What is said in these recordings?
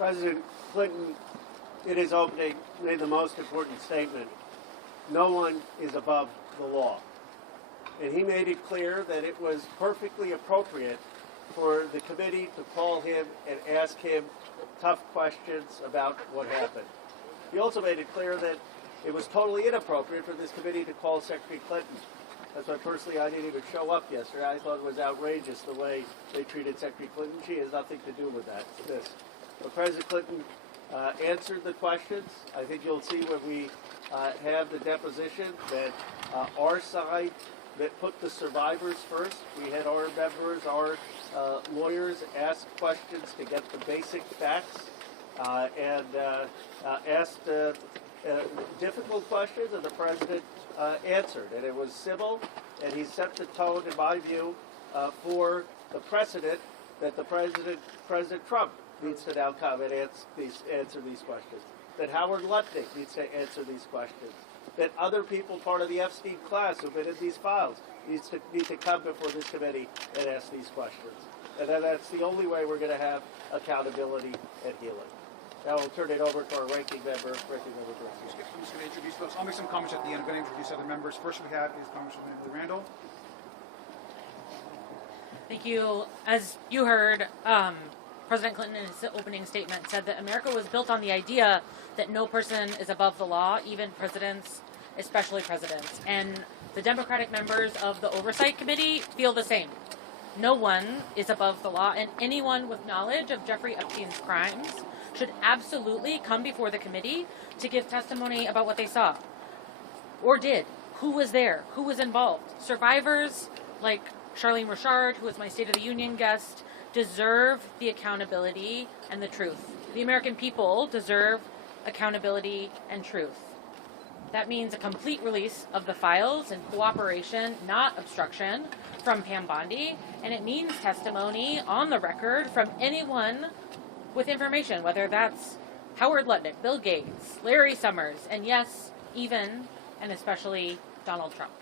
President Clinton, in his opening, made the most important statement: no one is above the law. And he made it clear that it was perfectly appropriate for the committee to call him and ask him tough questions about what happened. He also made it clear that it was totally inappropriate for this committee to call Secretary Clinton. That's why personally I didn't even show up yesterday. I thought it was outrageous the way they treated Secretary Clinton. She has nothing to do with that. It's this. But President Clinton answered the questions. I think you'll see when we have the deposition that our side that put the survivors first. We had our members, our lawyers ask questions to get the basic facts and asked difficult questions, and the president answered. And it was civil, and he set the tone, in my view, for the precedent that President Trump needs to now come and answer these questions, that Howard Lutnick needs to answer these questions, that other people part of the Epstein class who've been in these files need to come before this committee and ask these questions. And then that's the only way we're going to have accountability and healing. Now I'll turn it over to our ranking member, Grassley. I'm just going to introduce folks. I'll make some comments at the end. I'm going to introduce other members. First we have is Congresswoman Emily Randall. Thank you. As you heard, President Clinton in his opening statement said that America was built on the idea that no person is above the law, even presidents, especially presidents. And the Democratic members of the Oversight Committee feel the same. No one is above the law, and anyone with knowledge of Jeffrey Epstein's crimes should absolutely come before the committee to give testimony about what they saw or did, who was there, who was involved. Survivors like Charlene Richard, who was my State of the Union guest, deserve the accountability and the truth. The American people deserve accountability and truth. That means a complete release of the files and cooperation, not obstruction, from Pam Bondi, and it means testimony on the record from anyone with information, whether that's Howard Lutnick, Bill Gates, Larry Summers, and yes, even and especially Donald Trump.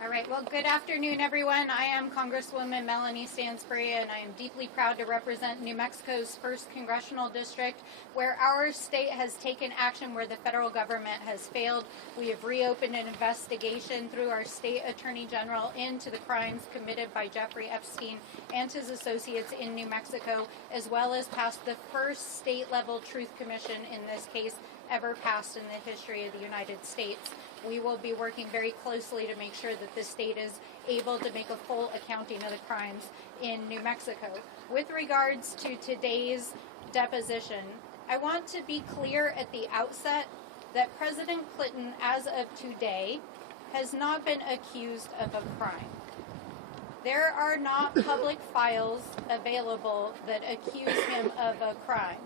All right, well, good afternoon, everyone. I am Congresswoman Melanie Stansbury, and I am deeply proud to represent New Mexico's 1st Congressional District, where our state has taken action where the federal government has failed. We have reopened an investigation through our state attorney general into the crimes committed by Jeffrey Epstein and his associates in New Mexico, as well as passed the first state-level truth commission in this case ever passed in the history of the United States. We will be working very closely to make sure that the state is able to make a full accounting of the crimes in New Mexico. With regards to today's deposition, I want to be clear at the outset that President Clinton, as of today, has not been accused of a crime. There are not public files available that accuse him of a crime,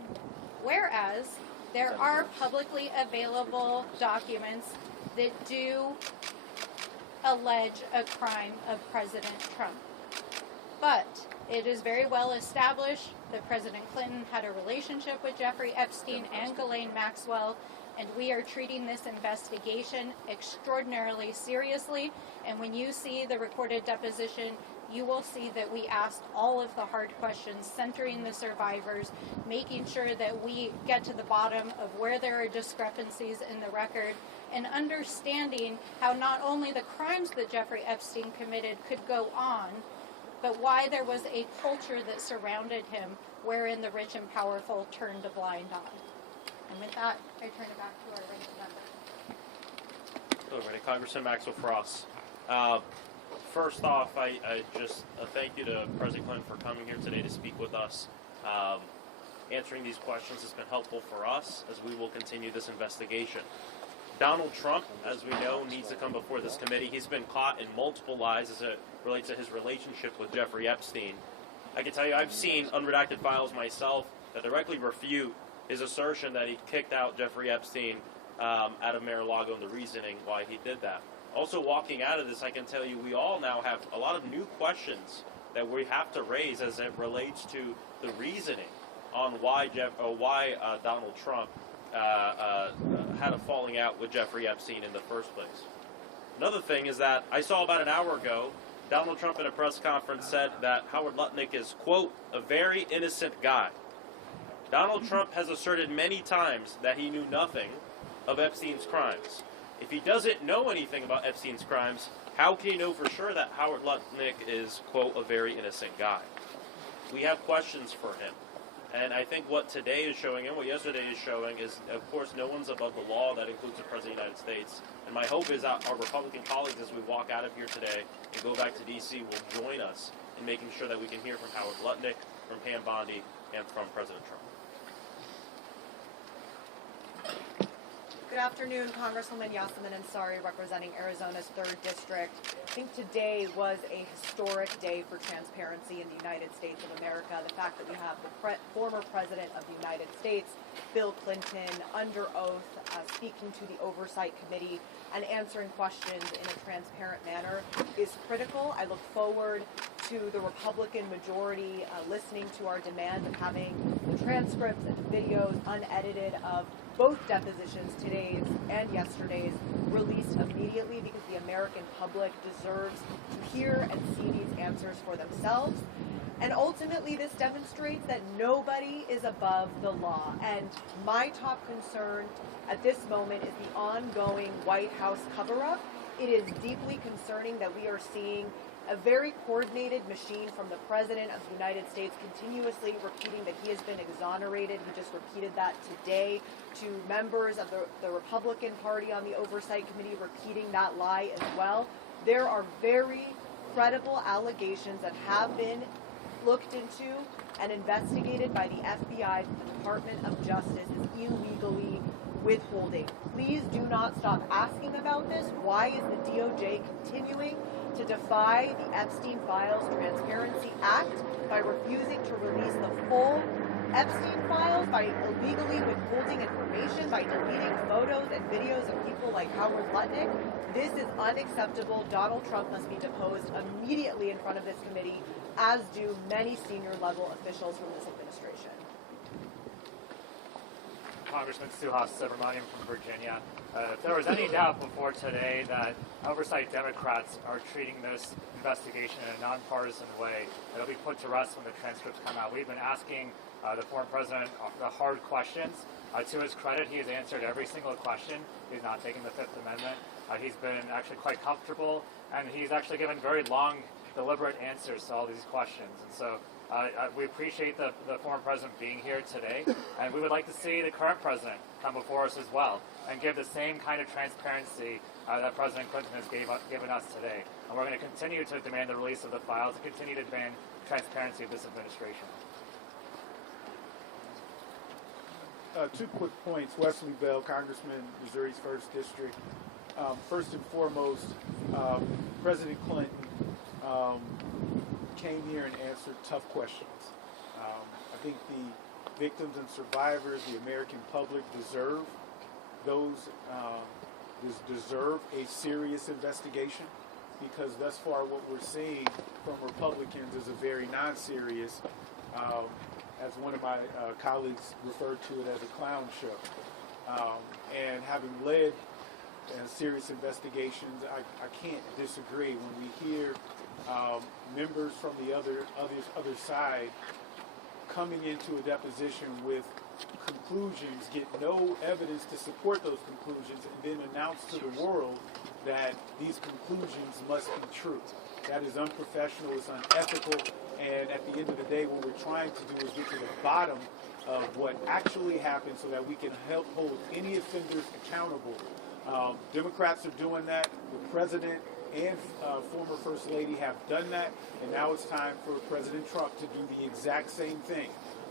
whereas there are publicly available documents that do allege a crime of President Trump. But it is very well established that President Clinton had a relationship with Jeffrey Epstein and Ghislaine Maxwell, and we are treating this investigation extraordinarily seriously. And when you see the recorded deposition, you will see that we asked all of the hard questions centering the survivors, making sure that we get to the bottom of where there are discrepancies in the record, and understanding how not only the crimes that Jeffrey Epstein committed could go on, but why there was a culture that surrounded him wherein the rich and powerful turned a blind eye. And with that, I turn it back to our ranking member. Hello, everybody. Congressman Maxwell Frost. First off, I just thank you to President Clinton for coming here today to speak with us. Answering these questions has been helpful for us as we will continue this investigation. Donald Trump, as we know, needs to come before this committee. He's been caught in multiple lies as it relates to his relationship with Jeffrey Epstein. I can tell you I've seen unredacted files myself that directly refute his assertion that he kicked out Jeffrey Epstein out of Mar-a-Lago and the reasoning why he did that. Also, walking out of this, I can tell you we all now have a lot of new questions that we have to raise as it relates to the reasoning on why Donald Trump had a falling out with Jeffrey Epstein in the first place. Another thing is that I saw about an hour ago Donald Trump in a press conference said that Howard Lutnick is, quote, a very innocent guy. Donald Trump has asserted many times that he knew nothing of Epstein's crimes. If he doesn't know anything about Epstein's crimes, how can he know for sure that Howard Lutnick is, quote, a very innocent guy? We have questions for him. And I think what today is showing and what yesterday is showing is, of course, no one's above the law. That includes the President of the United States. And my hope is that our Republican colleagues, as we walk out of here today and go back to D.C., will join us in making sure that we can hear from Howard Lutnick, from Pam Bondi, and from President Trump. Good afternoon, Congresswoman Yasmin Ansari, representing Arizona's 3rd District. I think today was a historic day for transparency in the United States of America. The fact that we have the former President of the United States, Bill Clinton, under oath, speaking to the Oversight Committee and answering questions in a transparent manner is critical. I look forward to the Republican majority listening to our demand of having the transcripts and videos unedited of both depositions, today's and yesterday's, released immediately, because the American public deserves to hear and see these answers for themselves. And ultimately, this demonstrates that nobody is above the law. And my top concern at this moment is the ongoing White House cover-up. It is deeply concerning that we are seeing a very coordinated machine from the President of the United States continuously repeating that he has been exonerated. He just repeated that today to members of the Republican Party on the Oversight Committee, repeating that lie as well. There are very credible allegations that have been looked into and investigated by the FBI, the Department of Justice is illegally withholding. Please do not stop asking about this. Why is the DOJ continuing to defy the Epstein Files Transparency Act by refusing to release the full Epstein files, by illegally withholding information, by deleting photos and videos of people like Howard Lutnick? This is unacceptable. Donald Trump must be deposed immediately in front of this committee, as do many senior level officials from this administration. Congressman Suhas Subramaniam from Virginia. If there was any doubt before today that oversight Democrats are treating this investigation in a nonpartisan way, it'll be put to rest when the transcripts come out. We've been asking the former president the hard questions. To his credit, he has answered every single question. He's not taken the Fifth Amendment. He's been actually quite comfortable, and he's actually given very long, deliberate answers to all these questions. And so we appreciate the former president being here today, and we would like to see the current president come before us as well and give the same kind of transparency that President Clinton has given us today. And we're going to continue to demand the release of the files and continue to demand transparency of this administration. Two quick points. Wesley Bell, Congressman, Missouri's 1st District. First and foremost, President Clinton came here and answered tough questions. I think the victims and survivors, the American public, deserve a serious investigation, because thus far what we're seeing from Republicans is a very non-serious, as one of my colleagues referred to it as a clown show. And having led serious investigations, I can't disagree when we hear members from the other side coming into a deposition with conclusions, get no evidence to support those conclusions, and then announce to the world that these conclusions must be true. That is unprofessional, it's unethical, and at the end of the day, what we're trying to do is get to the bottom of what actually happened so that we can help hold any offenders accountable. Democrats are doing that. The president and former First Lady have done that, and now it's time for President Trump to do the exact same thing.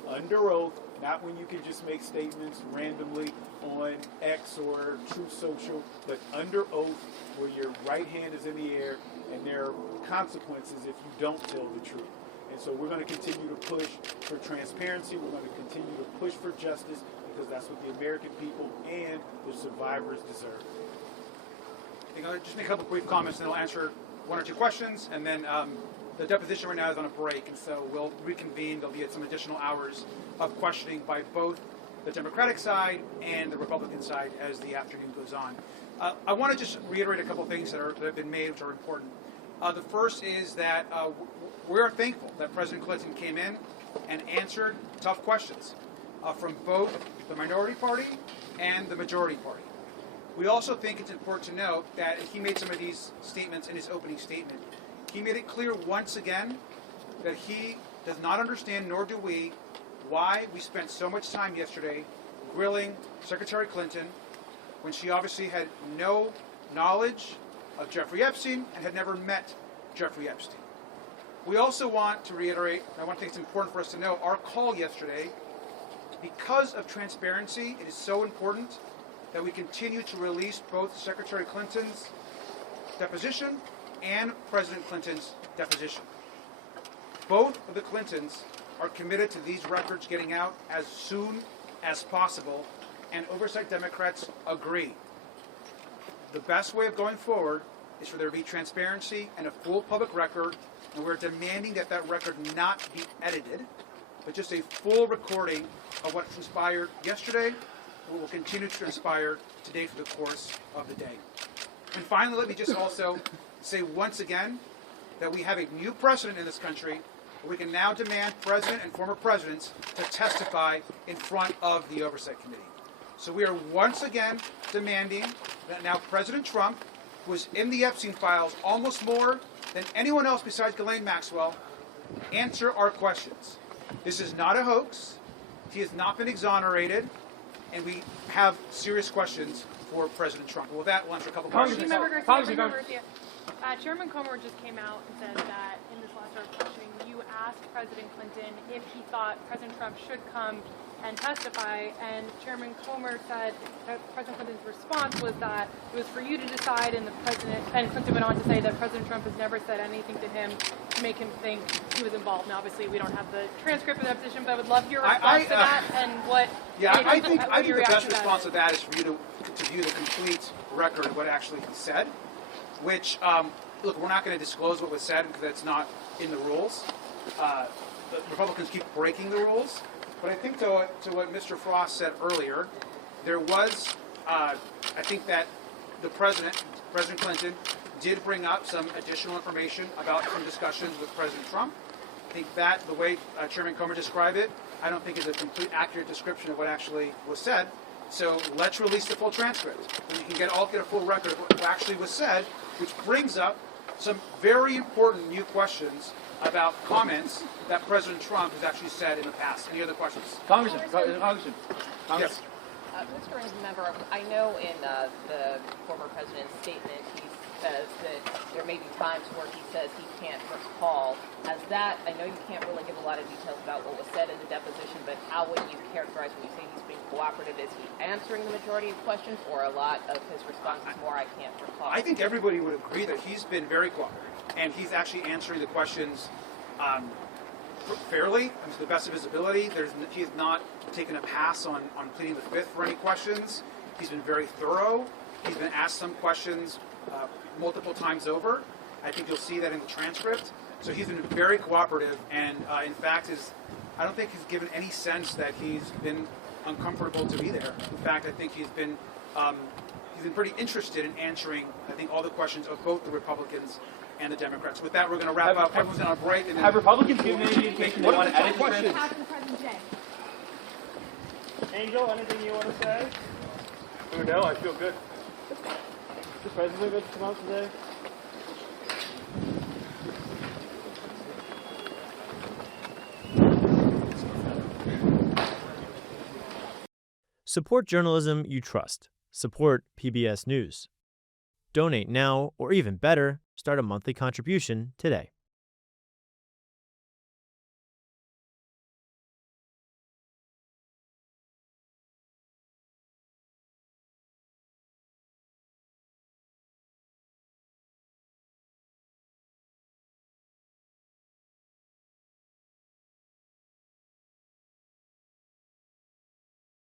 Under oath, not when you can just make statements randomly on X or Truth Social, but under oath where your right hand is in the air and there are consequences if you don't tell the truth. And so we're going to continue to push for transparency. We're going to continue to push for justice, because that's what the American people and the survivors deserve. I think I'll just make a couple brief comments, and then I'll answer one or two questions, and then the deposition right now is on a break, and so we'll reconvene. There'll be some additional hours of questioning by both the Democratic side and the Republican side as the afternoon goes on. I want to just reiterate a couple things that have been made, which are important. The first is that we're thankful that President Clinton came in and answered tough questions from both the minority party and the majority party. We also think it's important to note that he made some of these statements in his opening statement. He made it clear once again that he does not understand, nor do we, why we spent so much time yesterday grilling Secretary Clinton when she obviously had no knowledge of Jeffrey Epstein and had never met Jeffrey Epstein. We also want to reiterate, and I think it's important for us to know, our call yesterday, because of transparency, it is so important that we continue to release both Secretary Clinton's deposition and President Clinton's deposition. Both of the Clintons are committed to these records getting out as soon as possible, and oversight Democrats agree. The best way of going forward is for there to be transparency and a full public record, and we're demanding that that record not be edited, but just a full recording of what transpired yesterday and what will continue to transpire today for the course of the day. And finally, let me just also say once again that we have a new precedent in this country where we can now demand president and former presidents to testify in front of the Oversight Committee. So we are once again demanding that now President Trump, who was in the Epstein files almost more than anyone else besides Ghislaine Maxwell, answer our questions. This is not a hoax. He has not been exonerated, and we have serious questions for President Trump. Well, with that, we'll answer a couple questions. Chairman Comer just came out and said that in this last round of questioning, you asked President Clinton if he thought President Trump should come and testify, and Chairman Comer said that President Clinton's response was that it was for you to decide, and Clinton went on to say that President Trump has never said anything to him to make him think he was involved. Now, obviously, we don't have the transcript of that position, but I would love your response to that and what. Yeah, I think the best response to that is for you to view the complete record of what actually he said. Which, look, we're not going to disclose what was said because that's not in the rules. The Republicans keep breaking the rules. But I think to what Mr. Frost said earlier, there was, I think that the President Clinton, did bring up some additional information about some discussions with President Trump. I think that the way Chairman Comer described it, I don't think is a complete accurate description of what actually was said. So let's release the full transcript. And you can get a full record of what actually was said, which brings up some very important new questions about comments that President Trump has actually said in the past. Any other questions? Congressman. Yes. Mr. Ranking Member, I know in the former president's statement he says that there may be times where he says he can't recall. As that, I know you can't really give a lot of details about what was said in the deposition, but how would you characterize when you say he's being cooperative? Is he answering the majority of questions, or a lot of his responses more I can't recall? I think everybody would agree that he's been very cooperative, and he's actually answering the questions fairly, to the best of his ability. He has not taken a pass on pleading the fifth for any questions. He's been very thorough. He's been asked some questions multiple times over. I think you'll see that in the transcript. So he's been very cooperative, and in fact, I don't think he's given any sense that he's been uncomfortable to be there. In fact, I think he's been pretty interested in answering, I think, all the questions of both the Republicans and the Democrats. With that, we're going to wrap up. Everyone's on a break. And have Republicans given any indication they want to edit the transcript? Angel, anything you want to say? No, I feel good. The president going to come out today? Support journalism you trust. Support PBS News. Donate now, or even better, start a monthly contribution today.